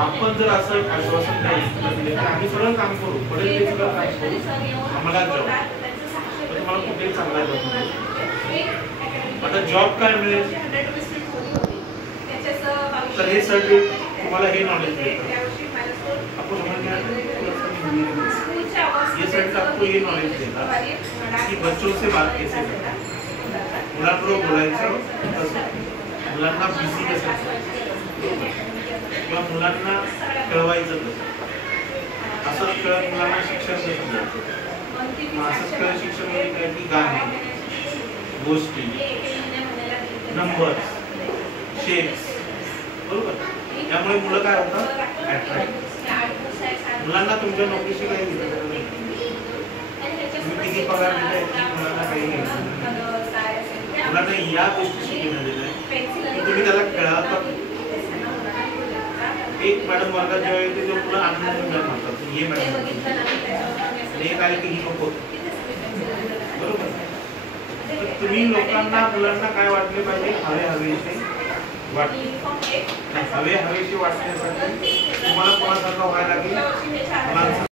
आपण जर असं आश्वासन दिले तर आम्ही सगळं काम करू, पडेल ते सगळं काम करू, आम्हाला जॉब तर तुम्हाला कुठेही चांगला जॉब मिळेल. आता जॉब काय मिळेल तर हे सर्टिफिकेट तुम्हाला हे नॉलेज देतं. आपण ये सर्टिफिकेट आपको ये नॉलेज देगा कि बच्चों से बात कैसे करना, मुलांबरोबर बोलायचं कसं, मुलांना बिझी कसं किंवा मुलांना कळवायचं कसं, असंच कळत मुलांना शिक्षण कसं द्यायचं. असंच कळत शिक्षण म्हणजे काय की गाणे, गोष्टी, नंबर्स, शेप्स, बरोबर. त्यामुळे मुलं काय होतं अट्रॅक्ट. मुलांना तुमच्या नोकरीशी काही घेतलं नाही, तुम्ही किती पगार देताय मुलांना काही नाही. मुलांना या गोष्टी शिकवण्यात दिल्या की तुम्ही त्याला कळवता. एक मॅडम वर्गात जेव्हा येते तेव्हा मुलं आनंद म्हणतात ये मॅडम, एक आले की ही नको, बरोबर. तर तुम्ही लोकांना मुलांना काय वाटले पाहिजे, हवे हवेसे वाटले, हवे हवेसे वाटण्यासाठी तुम्हाला कोणासारखं व्हायला लागेल,